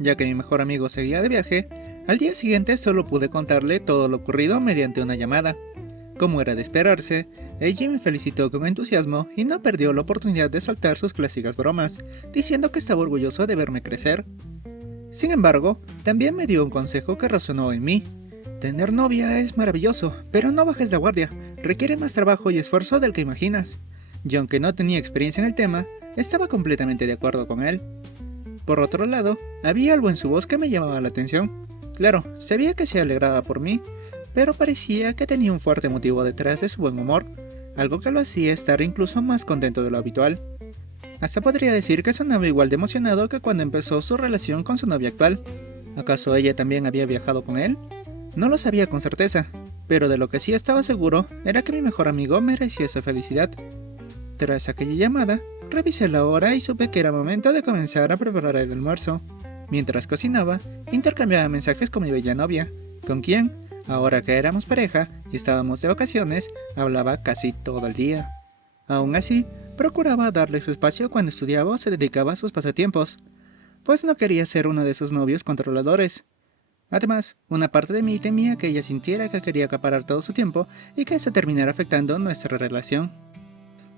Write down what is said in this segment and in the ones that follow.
Ya que mi mejor amigo seguía de viaje, al día siguiente solo pude contarle todo lo ocurrido mediante una llamada. Como era de esperarse, Eiji me felicitó con entusiasmo y no perdió la oportunidad de soltar sus clásicas bromas, diciendo que estaba orgulloso de verme crecer. Sin embargo, también me dio un consejo que resonó en mí. Tener novia es maravilloso, pero no bajes la guardia, requiere más trabajo y esfuerzo del que imaginas. Y aunque no tenía experiencia en el tema, estaba completamente de acuerdo con él. Por otro lado, había algo en su voz que me llamaba la atención. Claro, sabía que se alegraba por mí, pero parecía que tenía un fuerte motivo detrás de su buen humor, algo que lo hacía estar incluso más contento de lo habitual. Hasta podría decir que sonaba igual de emocionado que cuando empezó su relación con su novia actual. ¿Acaso ella también había viajado con él? No lo sabía con certeza, pero de lo que sí estaba seguro era que mi mejor amigo merecía esa felicidad. Tras aquella llamada, revisé la hora y supe que era momento de comenzar a preparar el almuerzo. Mientras cocinaba, intercambiaba mensajes con mi bella novia, con quien, ahora que éramos pareja y estábamos de vacaciones, hablaba casi todo el día. Aún así, procuraba darle su espacio cuando estudiaba o se dedicaba a sus pasatiempos, pues no quería ser uno de esos novios controladores. Además, una parte de mí temía que ella sintiera que quería acaparar todo su tiempo y que eso terminara afectando nuestra relación.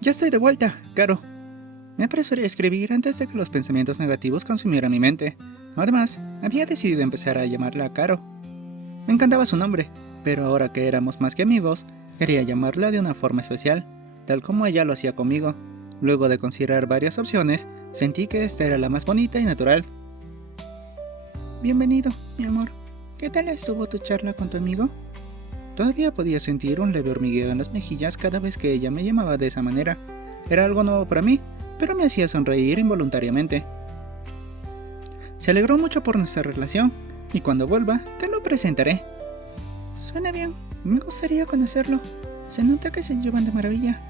«Ya estoy de vuelta, Caro». Me apresuré a escribir antes de que los pensamientos negativos consumieran mi mente. Además, había decidido empezar a llamarla Caro. Me encantaba su nombre, pero ahora que éramos más que amigos, quería llamarla de una forma especial, tal como ella lo hacía conmigo. Luego de considerar varias opciones, sentí que esta era la más bonita y natural. «Bienvenido, mi amor. ¿Qué tal estuvo tu charla con tu amigo?» Todavía podía sentir un leve hormigueo en las mejillas cada vez que ella me llamaba de esa manera. Era algo nuevo para mí, pero me hacía sonreír involuntariamente. Se alegró mucho por nuestra relación, y cuando vuelva, te lo presentaré. Suena bien, me gustaría conocerlo. Se nota que se llevan de maravilla.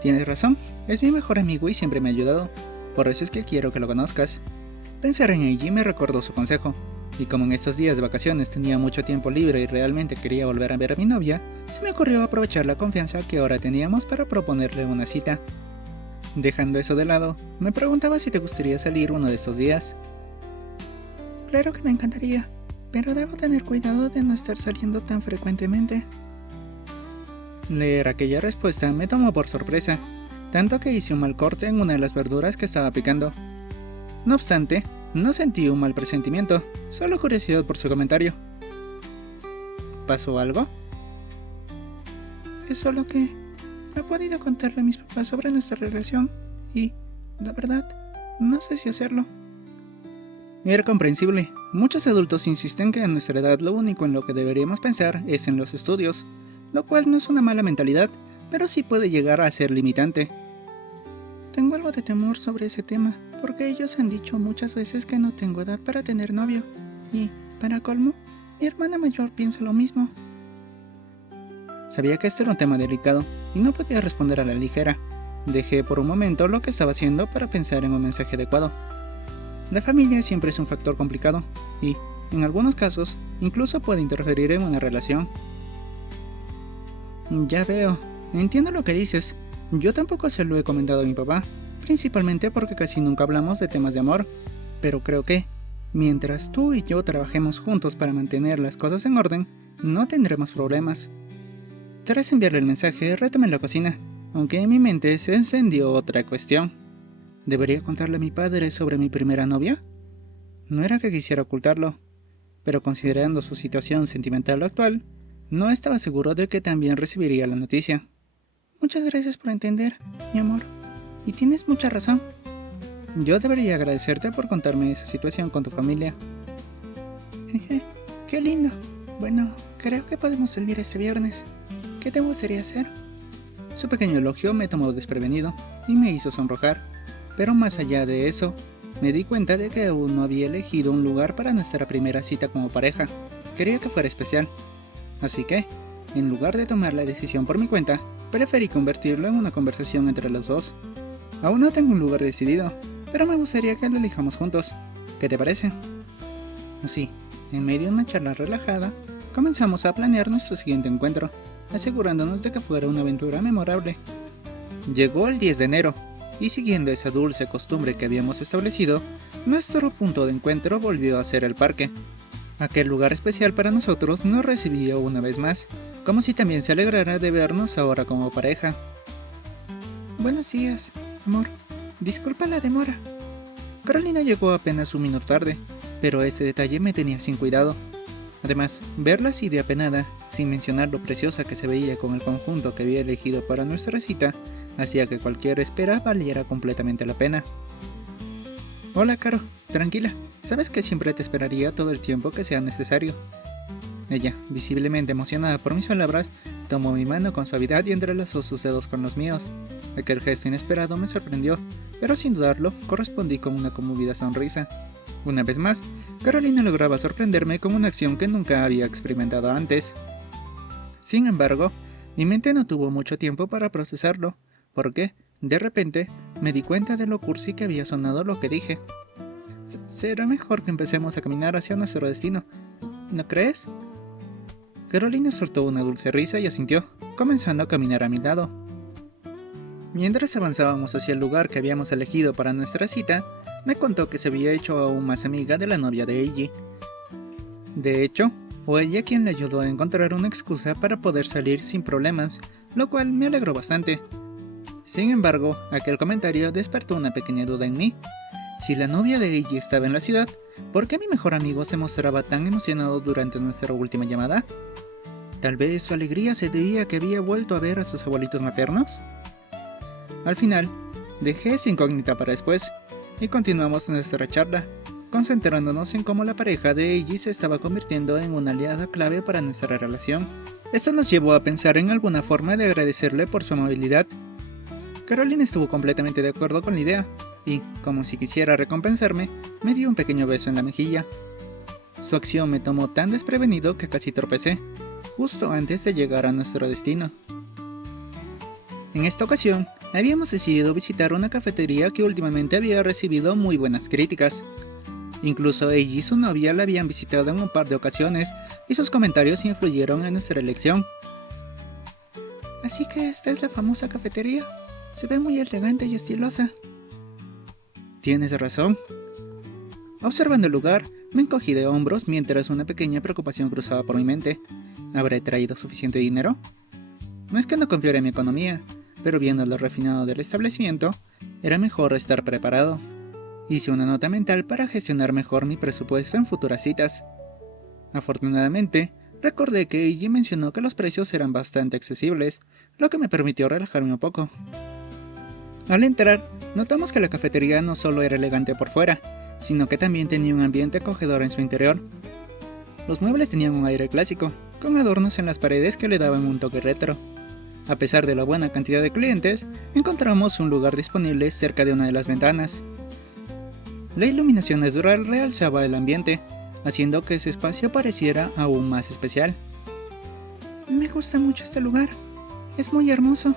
Tienes razón, es mi mejor amigo y siempre me ha ayudado. Por eso es que quiero que lo conozcas. Pensar en Eiji me recordó su consejo. Y como en estos días de vacaciones tenía mucho tiempo libre y realmente quería volver a ver a mi novia, se me ocurrió aprovechar la confianza que ahora teníamos para proponerle una cita. Dejando eso de lado, me preguntaba si te gustaría salir uno de estos días. Claro que me encantaría, pero debo tener cuidado de no estar saliendo tan frecuentemente. Leer aquella respuesta me tomó por sorpresa, tanto que hice un mal corte en una de las verduras que estaba picando. No obstante, no sentí un mal presentimiento, solo curiosidad por su comentario. ¿Pasó algo? Es solo que no he podido contarle a mis papás sobre nuestra relación y, la verdad, no sé si hacerlo. Era comprensible. Muchos adultos insisten que a nuestra edad lo único en lo que deberíamos pensar es en los estudios, lo cual no es una mala mentalidad, pero sí puede llegar a ser limitante. Tengo algo de temor sobre ese tema, porque ellos han dicho muchas veces que no tengo edad para tener novio, y, para colmo, mi hermana mayor piensa lo mismo. Sabía que este era un tema delicado, y no podía responder a la ligera. Dejé por un momento lo que estaba haciendo para pensar en un mensaje adecuado. La familia siempre es un factor complicado, y, en algunos casos, incluso puede interferir en una relación. Ya veo, entiendo lo que dices. Yo tampoco se lo he comentado a mi papá, principalmente porque casi nunca hablamos de temas de amor, pero creo que, mientras tú y yo trabajemos juntos para mantener las cosas en orden, no tendremos problemas. Tras enviarle el mensaje, retomé la cocina, aunque en mi mente se encendió otra cuestión. ¿Debería contarle a mi padre sobre mi primera novia? No era que quisiera ocultarlo, pero considerando su situación sentimental actual, no estaba seguro de que también recibiría la noticia. Muchas gracias por entender, mi amor, y tienes mucha razón. Yo debería agradecerte por contarme esa situación con tu familia. Jeje, qué lindo. Bueno, creo que podemos salir este viernes. ¿Qué te gustaría hacer? Su pequeño elogio me tomó desprevenido y me hizo sonrojar, pero más allá de eso, me di cuenta de que aún no había elegido un lugar para nuestra primera cita como pareja. Quería que fuera especial. Así que, en lugar de tomar la decisión por mi cuenta, preferí convertirlo en una conversación entre los dos. Aún no tengo un lugar decidido, pero me gustaría que lo elijamos juntos. ¿Qué te parece? Así, en medio de una charla relajada, comenzamos a planear nuestro siguiente encuentro, asegurándonos de que fuera una aventura memorable. Llegó el 10 de enero, y siguiendo esa dulce costumbre que habíamos establecido, Nuestro punto de encuentro volvió a ser el parque. Aquel lugar especial para nosotros nos recibió una vez más, como si también se alegrara de vernos ahora como pareja. Buenos días, amor. Disculpa la demora. Carolina llegó apenas un minuto tarde, pero ese detalle me tenía sin cuidado. Además, verla así de apenada, sin mencionar lo preciosa que se veía con el conjunto que había elegido para nuestra cita, hacía que cualquier espera valiera completamente la pena. Hola, Caro. Tranquila. Sabes que siempre te esperaría todo el tiempo que sea necesario. Ella, visiblemente emocionada por mis palabras, tomó mi mano con suavidad y entrelazó sus dedos con los míos. Aquel gesto inesperado me sorprendió, pero sin dudarlo, correspondí con una conmovida sonrisa. Una vez más, Carolina lograba sorprenderme con una acción que nunca había experimentado antes. Sin embargo, mi mente no tuvo mucho tiempo para procesarlo, porque, de repente, me di cuenta de lo cursi que había sonado lo que dije. Será mejor que empecemos a caminar hacia nuestro destino, ¿no crees? Carolina soltó una dulce risa y asintió, comenzando a caminar a mi lado. Mientras avanzábamos hacia el lugar que habíamos elegido para nuestra cita, me contó que se había hecho aún más amiga de la novia de Eiji. De hecho, fue ella quien le ayudó a encontrar una excusa para poder salir sin problemas, lo cual me alegró bastante. Sin embargo, aquel comentario despertó una pequeña duda en mí. Si la novia de Eiji estaba en la ciudad, ¿por qué mi mejor amigo se mostraba tan emocionado durante nuestra última llamada? ¿Tal vez su alegría se debía a que había vuelto a ver a sus abuelitos maternos? Al final, dejé esa incógnita para después, y continuamos nuestra charla, concentrándonos en cómo la pareja de Eiji se estaba convirtiendo en una aliada clave para nuestra relación. Esto nos llevó a pensar en alguna forma de agradecerle por su amabilidad. Carolina estuvo completamente de acuerdo con la idea, y, como si quisiera recompensarme, me dio un pequeño beso en la mejilla. Su acción me tomó tan desprevenido que casi tropecé, justo antes de llegar a nuestro destino. En esta ocasión, habíamos decidido visitar una cafetería que últimamente había recibido muy buenas críticas. Incluso ella y su novia la habían visitado en un par de ocasiones, y sus comentarios influyeron en nuestra elección. Así que esta es la famosa cafetería. Se ve muy elegante y estilosa. Tienes razón. Observando el lugar, me encogí de hombros mientras una pequeña preocupación cruzaba por mi mente. ¿Habré traído suficiente dinero? No es que no confiara en mi economía, pero viendo lo refinado del establecimiento, era mejor estar preparado. Hice una nota mental para gestionar mejor mi presupuesto en futuras citas. Afortunadamente, recordé que Eiji mencionó que los precios eran bastante accesibles, lo que me permitió relajarme un poco. Al entrar, notamos que la cafetería no solo era elegante por fuera, sino que también tenía un ambiente acogedor en su interior. Los muebles tenían un aire clásico, con adornos en las paredes que le daban un toque retro. A pesar de la buena cantidad de clientes, encontramos un lugar disponible cerca de una de las ventanas. La iluminación natural realzaba el ambiente, haciendo que ese espacio pareciera aún más especial. Me gusta mucho este lugar, es muy hermoso,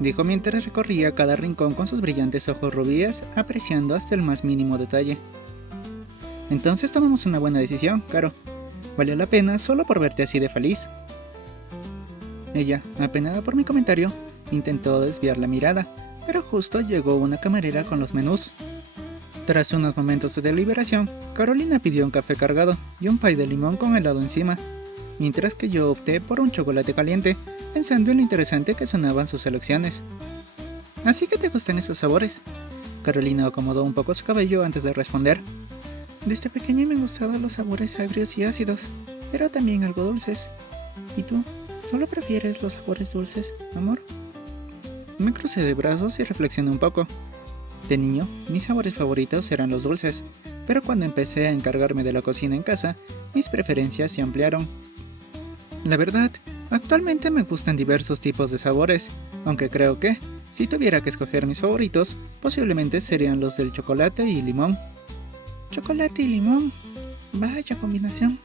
dijo mientras recorría cada rincón con sus brillantes ojos rubíes, apreciando hasta el más mínimo detalle. Entonces tomamos una buena decisión, Caro. Valió la pena solo por verte así de feliz. Ella, apenada por mi comentario, intentó desviar la mirada, pero justo llegó una camarera con los menús. Tras unos momentos de deliberación, Carolina pidió un café cargado y un pay de limón con helado encima, mientras que yo opté por un chocolate caliente, pensando en lo interesante que sonaban sus elecciones. ¿Así que te gustan esos sabores? Carolina acomodó un poco su cabello antes de responder. Desde pequeña me han gustado los sabores agrios y ácidos, pero también algo dulces. ¿Y tú? ¿Solo prefieres los sabores dulces, amor? Me crucé de brazos y reflexioné un poco. De niño, mis sabores favoritos eran los dulces, pero cuando empecé a encargarme de la cocina en casa, mis preferencias se ampliaron. La verdad, actualmente me gustan diversos tipos de sabores, aunque creo que, si tuviera que escoger mis favoritos, posiblemente serían los del chocolate y limón. Chocolate y limón, vaya combinación.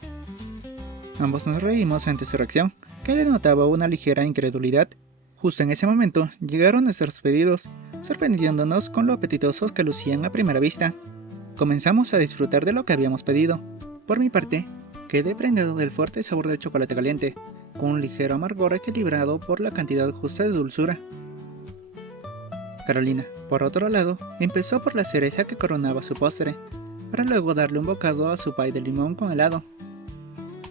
Ambos nos reímos ante su reacción, que denotaba una ligera incredulidad. Justo en ese momento llegaron nuestros pedidos, sorprendiéndonos con lo apetitosos que lucían a primera vista. Comenzamos a disfrutar de lo que habíamos pedido. Por mi parte, quedé prendido del fuerte sabor del chocolate caliente, con un ligero amargor equilibrado por la cantidad justa de dulzura. Carolina, por otro lado, empezó por la cereza que coronaba su postre, para luego darle un bocado a su pay de limón con helado.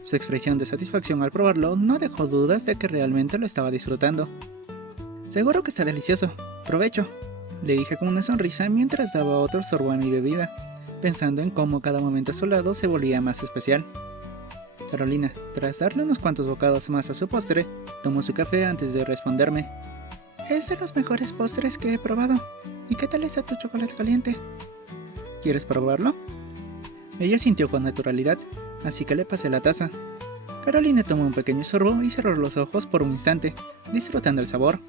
Su expresión de satisfacción al probarlo no dejó dudas de que realmente lo estaba disfrutando. «Seguro que está delicioso. Provecho», le dije con una sonrisa mientras daba otro sorbo a mi bebida, pensando en cómo cada momento a su lado se volvía más especial. Carolina, tras darle unos cuantos bocados más a su postre, tomó su café antes de responderme. «Es de los mejores postres que he probado. ¿Y qué tal está tu chocolate caliente? ¿Quieres probarlo?». Ella sintió con naturalidad, así que le pasé la taza. Carolina tomó un pequeño sorbo y cerró los ojos por un instante, disfrutando el sabor.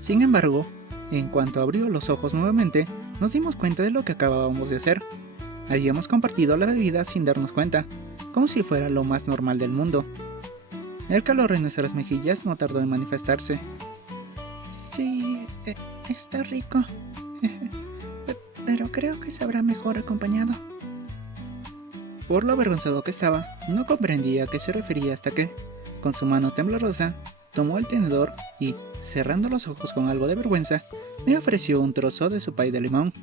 Sin embargo, en cuanto abrió los ojos nuevamente, nos dimos cuenta de lo que acabábamos de hacer. Habíamos compartido la bebida sin darnos cuenta, como si fuera lo más normal del mundo. El calor en nuestras mejillas no tardó en manifestarse. «Sí, está rico, pero creo que sabrá mejor acompañado». Por lo avergonzado que estaba, no comprendía a qué se refería hasta que, con su mano temblorosa, tomó el tenedor y, cerrando los ojos con algo de vergüenza, me ofreció un trozo de su pay de limón.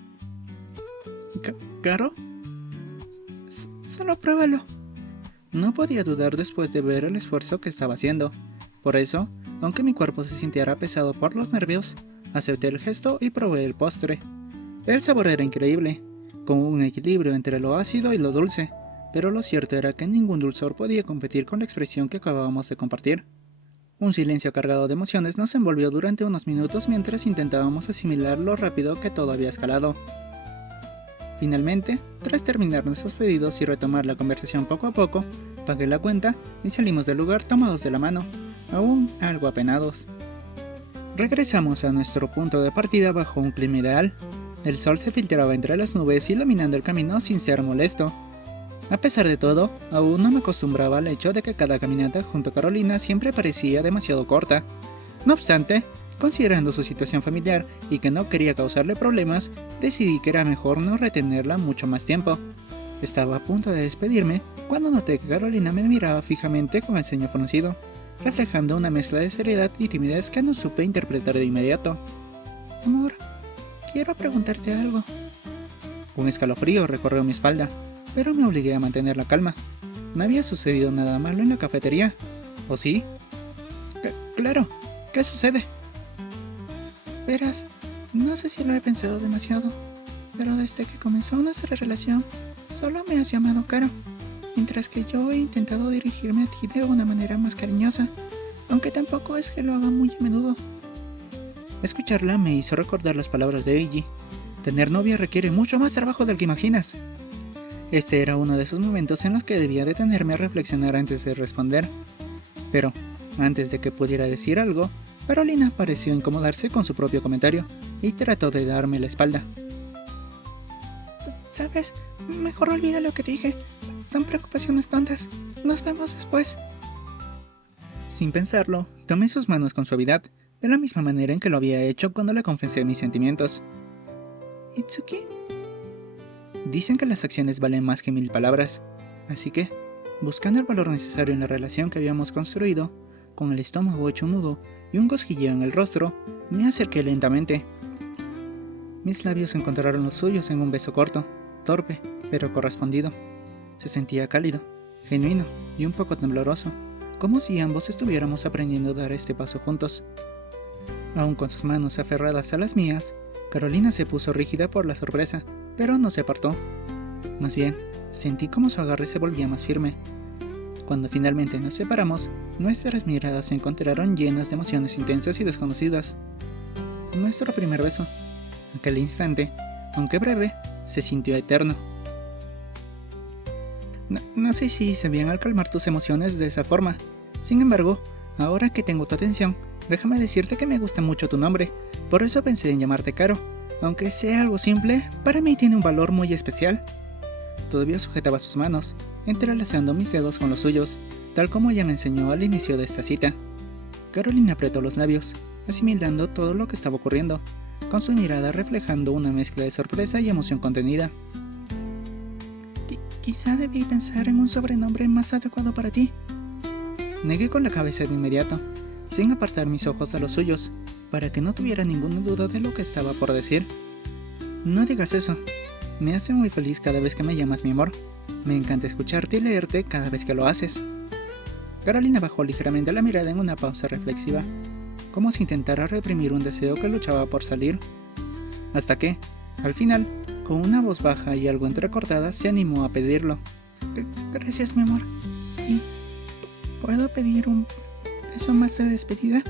«¿Caro? Solo pruébalo». No podía dudar después de ver el esfuerzo que estaba haciendo. Por eso, aunque mi cuerpo se sintiera pesado por los nervios, acepté el gesto y probé el postre. El sabor era increíble, con un equilibrio entre lo ácido y lo dulce, pero lo cierto era que ningún dulzor podía competir con la expresión que acabábamos de compartir. Un silencio cargado de emociones nos envolvió durante unos minutos mientras intentábamos asimilar lo rápido que todo había escalado. Finalmente, tras terminar nuestros pedidos y retomar la conversación poco a poco, pagué la cuenta y salimos del lugar tomados de la mano, aún algo apenados. Regresamos a nuestro punto de partida bajo un clima ideal. El sol se filtraba entre las nubes iluminando el camino sin ser molesto. A pesar de todo, aún no me acostumbraba al hecho de que cada caminata junto a Carolina siempre parecía demasiado corta. No obstante, considerando su situación familiar y que no quería causarle problemas, decidí que era mejor no retenerla mucho más tiempo. Estaba a punto de despedirme cuando noté que Carolina me miraba fijamente con el ceño fruncido, reflejando una mezcla de seriedad y timidez que no supe interpretar de inmediato. «Amor, quiero preguntarte algo». Un escalofrío recorrió mi espalda, pero me obligué a mantener la calma. No había sucedido nada malo en la cafetería, ¿o sí? Claro, ¿qué sucede? Verás, no sé si lo he pensado demasiado, pero desde que comenzó nuestra relación, solo me has llamado Caro, mientras que yo he intentado dirigirme a ti de una manera más cariñosa, aunque tampoco es que lo haga muy a menudo. Escucharla me hizo recordar las palabras de Eiji. Tener novia requiere mucho más trabajo del que imaginas. Este era uno de esos momentos en los que debía detenerme a reflexionar antes de responder. Pero, antes de que pudiera decir algo, Carolina pareció incomodarse con su propio comentario y trató de darme la espalda. ¿Sabes? Mejor olvida lo que dije. Son preocupaciones tontas. Nos vemos después. Sin pensarlo, tomé sus manos con suavidad, de la misma manera en que lo había hecho cuando le confesé mis sentimientos. ¿Itsuki? Dicen que las acciones valen más que 1000 palabras, así que, buscando el valor necesario en la relación que habíamos construido, con el estómago hecho un nudo y un cosquilleo en el rostro, me acerqué lentamente. Mis labios encontraron los suyos en un beso corto, torpe, pero correspondido. Se sentía cálido, genuino y un poco tembloroso, como si ambos estuviéramos aprendiendo a dar este paso juntos. Aún con sus manos aferradas a las mías, Carolina se puso rígida por la sorpresa, pero no se apartó. Más bien, sentí como su agarre se volvía más firme. Cuando finalmente nos separamos, nuestras miradas se encontraron llenas de emociones intensas y desconocidas. Nuestro primer beso. Aquel instante, aunque breve, se sintió eterno. No sé si hice bien al calmar tus emociones de esa forma. Sin embargo, ahora que tengo tu atención, déjame decirte que me gusta mucho tu nombre. Por eso pensé en llamarte Caro. Aunque sea algo simple, para mí tiene un valor muy especial. Todavía sujetaba sus manos, entrelazando mis dedos con los suyos, tal como ella me enseñó al inicio de esta cita. Carolina apretó los labios, asimilando todo lo que estaba ocurriendo, con su mirada reflejando una mezcla de sorpresa y emoción contenida. Quizá debí pensar en un sobrenombre más adecuado para ti. Negué con la cabeza de inmediato, sin apartar mis ojos a los suyos, para que no tuviera ninguna duda de lo que estaba por decir. No digas eso. Me hace muy feliz cada vez que me llamas mi amor. Me encanta escucharte y leerte cada vez que lo haces. Carolina bajó ligeramente la mirada en una pausa reflexiva, como si intentara reprimir un deseo que luchaba por salir. Hasta que, al final, con una voz baja y algo entrecortada, se animó a pedirlo. Gracias, mi amor. ¿Y puedo pedir un beso más de despedida?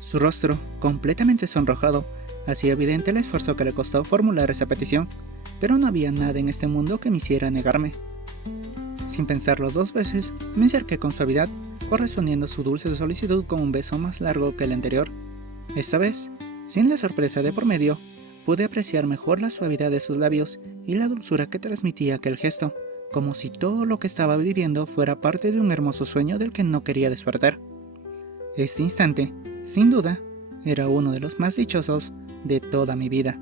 Su rostro, completamente sonrojado, hacía evidente el esfuerzo que le costó formular esa petición, pero no había nada en este mundo que me hiciera negarme. Sin pensarlo 2 veces, me acerqué con suavidad, correspondiendo a su dulce solicitud con un beso más largo que el anterior. Esta vez, sin la sorpresa de por medio, pude apreciar mejor la suavidad de sus labios y la dulzura que transmitía aquel gesto, como si todo lo que estaba viviendo fuera parte de un hermoso sueño del que no quería despertar. Este instante, sin duda, era uno de los más dichosos de toda mi vida.